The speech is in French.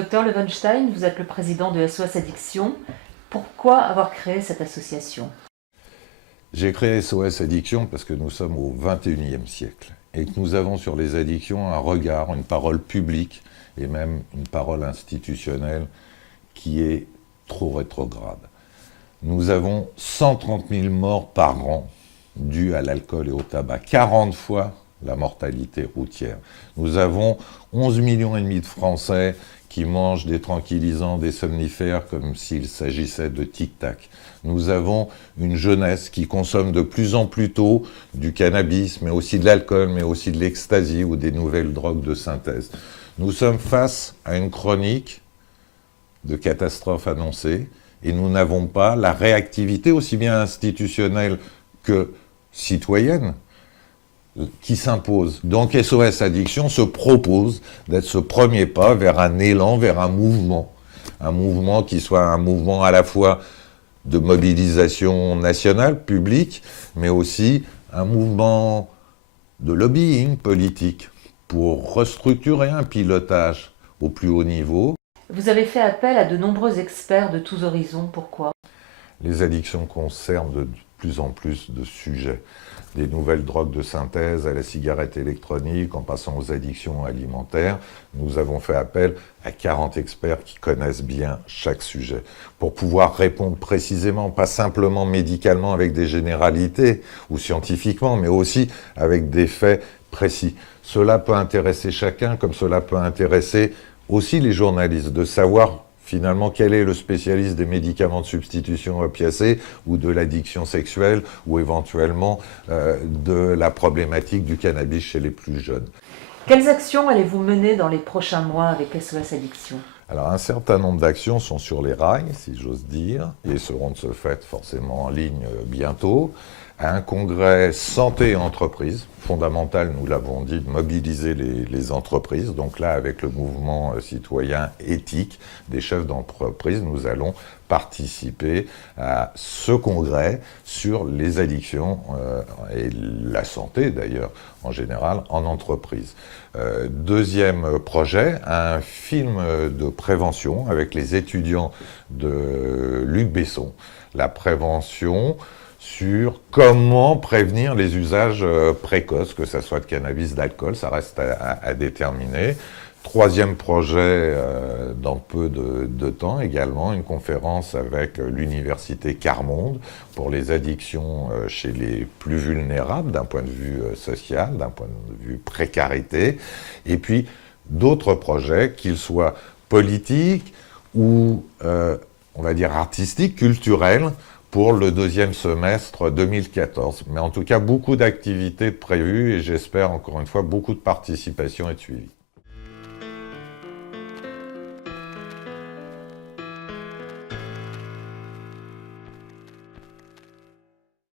Docteur Levenstein, vous êtes le président de SOS Addiction. Pourquoi avoir créé cette association? J'ai créé SOS Addiction parce que nous sommes au XXIe siècle et que nous avons sur les addictions un regard, une parole publique et même une parole institutionnelle qui est trop rétrograde. Nous avons 130 000 morts par an dues à l'alcool et au tabac, 40 fois la mortalité routière. Nous avons 11,5 millions de Français qui mangent des tranquillisants, des somnifères comme s'il s'agissait de tic-tac. Nous avons une jeunesse qui consomme de plus en plus tôt du cannabis, mais aussi de l'alcool, mais aussi de l'ecstasy ou des nouvelles drogues de synthèse. Nous sommes face à une chronique de catastrophe annoncée et nous n'avons pas la réactivité aussi bien institutionnelle que citoyenne qui s'impose. Donc SOS Addiction se propose d'être ce premier pas vers un élan, vers un mouvement qui soit un mouvement à la fois de mobilisation nationale, publique, mais aussi un mouvement de lobbying politique pour restructurer un pilotage au plus haut niveau. Vous avez fait appel à de nombreux experts de tous horizons. Pourquoi? Les addictions concernent de plus en plus de sujets. Des nouvelles drogues de synthèse à la cigarette électronique, en passant aux addictions alimentaires. Nous avons fait appel à 40 experts qui connaissent bien chaque sujet pour pouvoir répondre précisément, pas simplement médicalement avec des généralités ou scientifiquement, mais aussi avec des faits précis. Cela peut intéresser chacun, comme cela peut intéresser aussi les journalistes, de savoir finalement quel est le spécialiste des médicaments de substitution opiacés ou de l'addiction sexuelle ou éventuellement de la problématique du cannabis chez les plus jeunes. Quelles actions allez-vous mener dans les prochains mois avec SOS Addiction? Alors un certain nombre d'actions sont sur les rails, si j'ose dire, et seront de ce fait forcément en ligne bientôt. Un congrès santé et entreprise, fondamental, nous l'avons dit, de mobiliser les entreprises. Donc là, avec le mouvement citoyen éthique des chefs d'entreprise, nous allons participer à ce congrès sur les addictions et la santé d'ailleurs en général en entreprise. Deuxième projet, un film de prévention avec les étudiants de Luc Besson. La prévention sur comment prévenir les usages précoces, que ce soit de cannabis, d'alcool, ça reste à déterminer. Troisième projet, dans peu de temps également, une conférence avec l'université Carmonde pour les addictions chez les plus vulnérables d'un point de vue social, d'un point de vue précarité. Et puis d'autres projets, qu'ils soient politiques ou, on va dire, artistiques, culturels, pour le deuxième semestre 2014. Mais en tout cas, beaucoup d'activités prévues et j'espère encore une fois beaucoup de participation et de suivi.